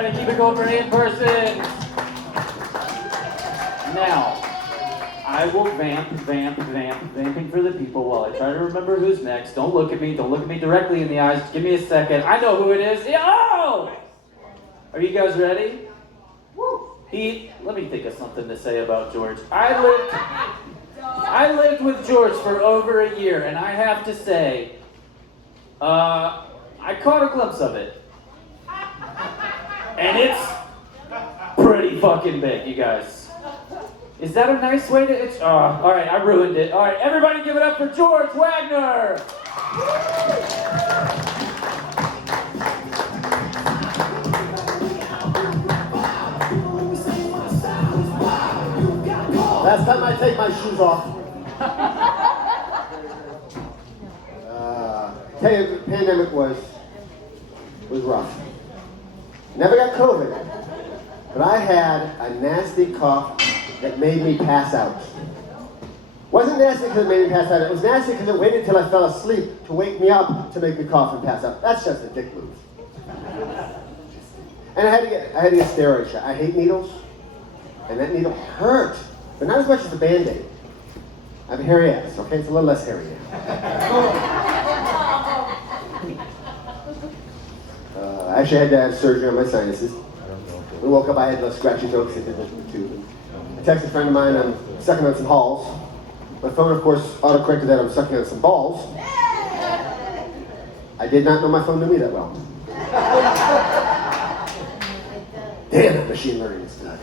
everybody. Keep it going for 8 persons. Now, I will vamping for the people while I try to remember who's next. Don't look at me. Don't look at me directly in the eyes. Give me a second. I know who it is. Oh! Are you guys ready? Let me think of something to say about George. I lived with George for over a year, and I have to say, I caught a glimpse of it. And it's pretty fucking big, you guys. Is that a nice way to... all right, I ruined it. All right, everybody give it up for George Wagner! Last time I take my shoes off. Tell you, the pandemic was rough. Never got COVID, but I had a nasty cough that made me pass out. Wasn't nasty because it made me pass out. It was nasty because it waited till I fell asleep to wake me up to make me cough and pass out. That's just a dick move. And I had to get a steroid shot. I hate needles, and that needle hurt, but not as much as a Band-Aid. I have a hairy ass, okay? It's a little less hairy now. I actually had to have surgery on my sinuses. We woke up, I had those scratchy jokes in the tube. I texted a friend of mine, I'm sucking on some halls. My phone, of course, autocorrected that I'm sucking on some balls. I did not know my phone knew me that well. Damn it, machine learning is good.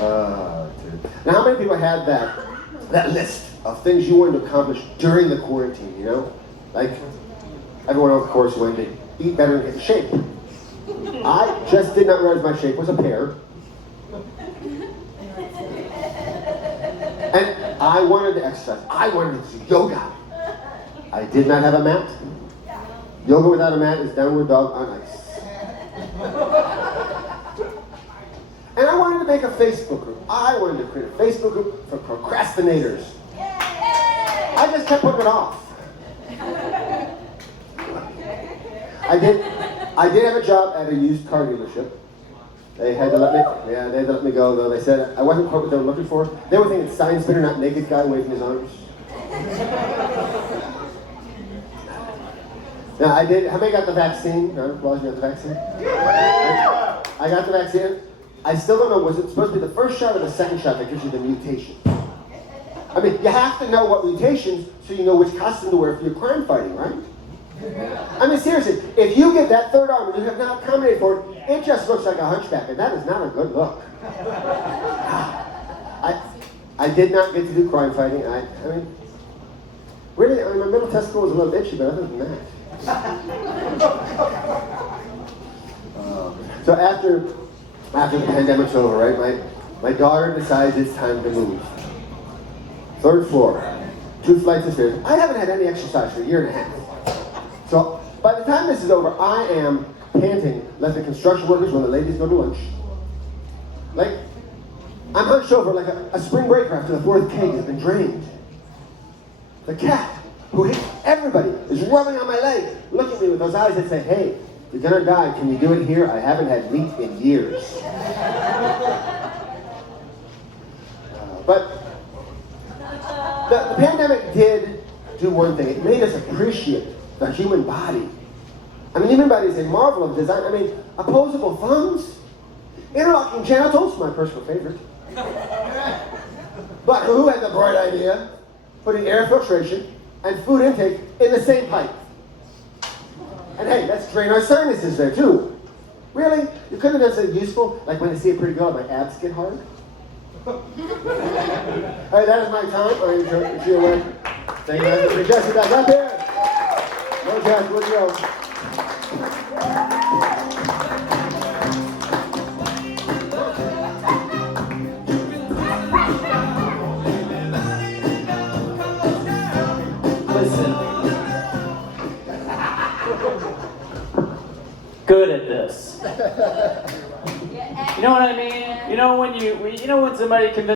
Now, how many people had that list of things you wanted to accomplish during the quarantine, you know? Like, everyone, of course, wanted to eat better and get in shape. I just did not realize my shape was a pear. And I wanted to exercise. I wanted to do yoga. I did not have a mat. Yoga without a mat is downward dog on ice. And I wanted to make a Facebook group. I wanted to create a Facebook group for procrastinators. I just kept putting it off. I did have a job at a used car dealership. They had to let me go, though. They said I wasn't quite what they were looking for. They were thinking sign spinner, not naked guy waving his arms. Now, I did. How many got the vaccine? Round of applause, you got the vaccine? I got the vaccine. I still don't know, was it supposed to be the first shot or the second shot that gives you the mutation? I mean, you have to know what mutations so you know which costume to wear for your crime fighting, right? I mean, seriously, if you get that third arm and you have not accommodated for it, it just looks like a hunchback, and that is not a good look. I did not get to do crime fighting. I mean, really, my middle testicle was a little itchy, but other than that. So after the pandemic's over, right, my daughter decides it's time to move. 3rd floor, 2 flights of stairs. I haven't had any exercise for a year and a half. So by the time this is over, I am panting like the construction workers when the ladies go to lunch. Like, I'm hunched over like a spring breaker after the 4th keg has been drained. The cat, who hates everybody, is rubbing on my leg, looking at me with those eyes that say, hey, you're gonna die, can you do it here? I haven't had meat in years. But the pandemic did do one thing. It made us appreciate the human body. I mean, the human body is a marvel of design. I mean, opposable thumbs, interlocking genitals, my personal favorite. But who had the bright idea? Putting air filtration and food intake in the same pipe. And hey, let's drain our sinuses there too. Really? You couldn't have done something useful, like when I see a pretty girl, my abs get hard? Hey, that is my time. Are you aware? Thank you for suggesting that right there. No, Josh, where'd you go? Listen. Good at this. You know what I mean? You know when somebody convinces